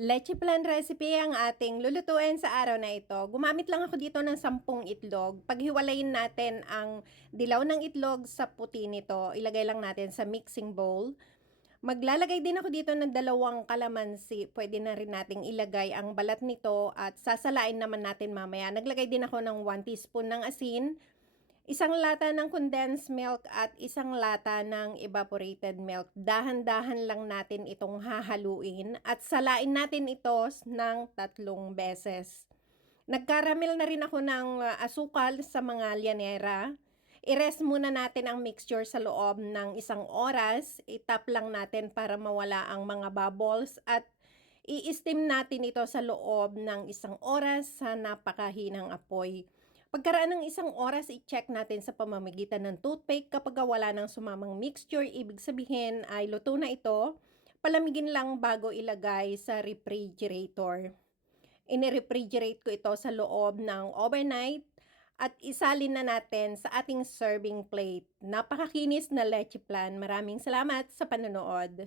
Leche flan recipe ang ating lulutuin sa araw na ito. Gumamit lang ako dito ng 10 itlog. Paghiwalayin natin ang dilaw ng itlog sa puti nito. Ilagay lang natin sa mixing bowl. Maglalagay din ako dito ng 2 kalamansi. Pwede na rin nating ilagay ang balat nito at sasalain naman natin mamaya. Naglagay din ako ng 1 teaspoon ng asin, isang lata ng condensed milk at isang lata ng evaporated milk. Dahan-dahan lang natin itong hahaluin at salain natin ito ng 3 beses. Nagkaramel na rin ako ng asukal sa mga lyanera. I-rest muna natin ang mixture sa loob ng 1 oras. I-tap lang natin para mawala ang mga bubbles at i-steam natin ito sa loob ng 1 oras sa napakahinang apoy. Pagkaraan ng 1 oras, i-check natin sa pamamagitan ng toothpick kapag wala ng sumamang mixture, ibig sabihin ay luto na ito. Palamigin lang bago ilagay sa refrigerator. Ini-refrigerate ko ito sa loob ng overnight at isalin na natin sa ating serving plate. Napakakinis na leche flan. Maraming salamat sa panonood.